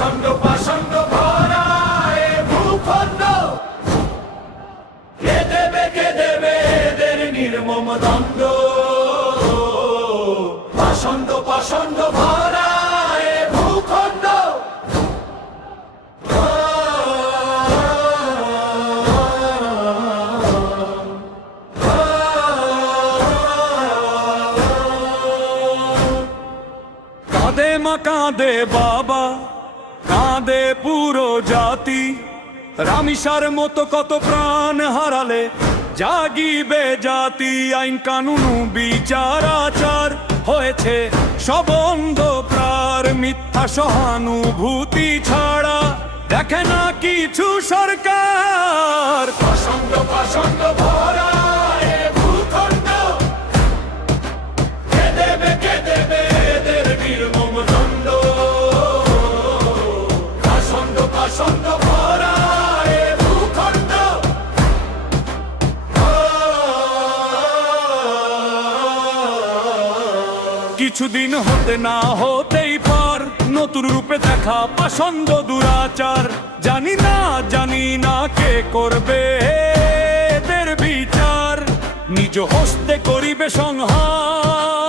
পাষণ্ড পাষণ্ড ভরা এ ভূখণ্ড, কে দেবে এদের নির্মম দণ্ড। পাষণ্ড পাষণ্ড ভরা এ ভূখণ্ড। কাঁদে মা কাঁদে বাবা, কাঁদে পুরো জাতি, রামিসার মতো কত প্রাণ হারালে জাগিবে জাতি। আইন কানুন বিচার আচার হয়েছে সব অন্ধকার, মিথ্যা সহানুভূতি ছাড়া দেখে না কিছু সরকার। পাষণ্ড পাষণ্ড ভরা এ ভূখণ্ড, কে দেবে এদের নির্মম দণ্ড। পাষণ্ড পাষণ্ড ভরা এ ভূখণ্ড। কিছুদিন হতে না হতেই পার নতুন রূপে দেখা পাষণ্ড দুরাচার। জানি না কে করবে এদের বিচার, নিজ হস্তে করিবে সংহার।